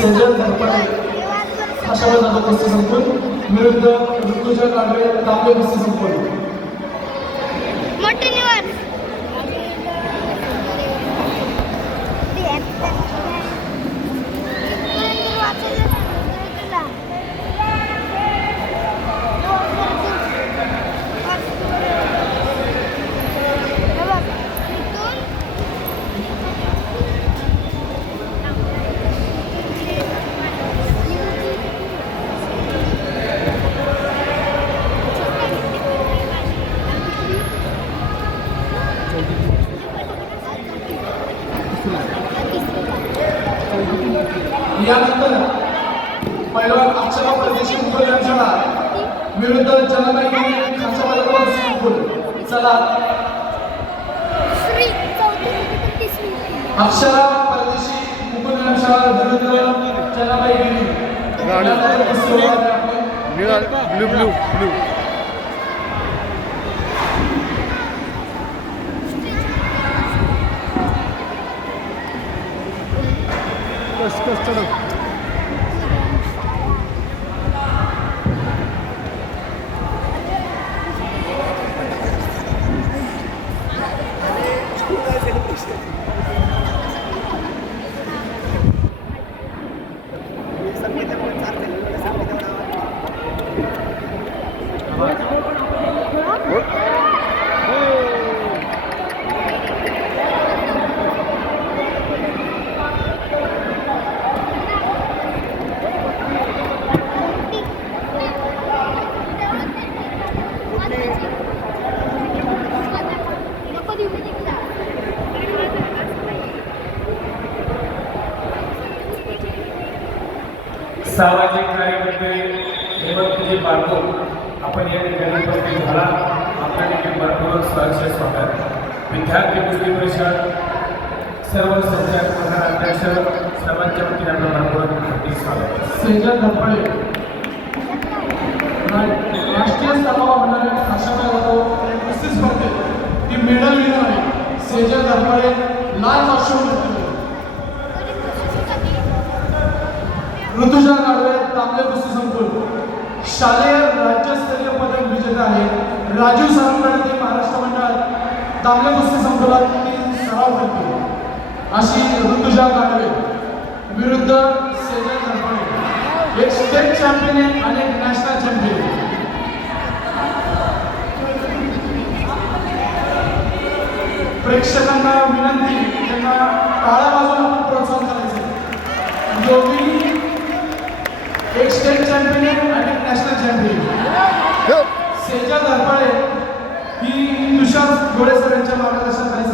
सेजल धरपडे अशावर जातो कुस्ती संपून विरुद्ध ऋतुजा कांबळे तांबे कुस्ती संपून. यानंतर पैलवान अक्षरा परदेशी मुघल यांच्याला विरुद्ध जनताई खालच्या बाजूला कुस्ती संपून चला अक्षरा परदेशी मुकुंद यांच्या विरुद्ध आहे आपली. निळा blue blue. Koş koş çabuk. सामाजिक कार्यकर्ते हेमंतजी बारको आपण या ठिकाणी उपस्थित झाला. आपल्या ठिकाणी भरपूर सहर्ष स्वागत. विद्यार्थी मुस्लिम परिषद सर्व संचालक मंडळ अध्यक्ष सर्वांच्या वतीने आपलं भरपूर हार्दिक स्वागत. सेजल धपळे राष्ट्रीय स्तरावर होणारे आशाबाई जाधव कुस्ती स्पर्धेत ती मेडल विनर आहे सेजल धपळे लाल अशोक ऋतुजा गाडवे तांबे कुस्ती संकुल. शालेय राज्यस्तरीय पदक विजेता आहे राजीव सावंतवाडी ते महाराष्ट्र मंडळात तांबे कुस्ती संकुलात ती सराव करते अशी ऋतुजा गाडवे विरुद्ध सेजल धरपडे एक स्टेट चॅम्पियन आहे आणि एक नॅशनल चॅम्पियन प्रेक्षकांना विनंती त्यांना टाळ्या वाजवून आपण प्रोत्साहन करायचं योगी एक स्टेट चॅम्पियन आहे आणि नॅशनल चॅम्पियन सेजा धरपाळे ही तुषार गोळे सर यांच्या मार्गदर्शनाखाली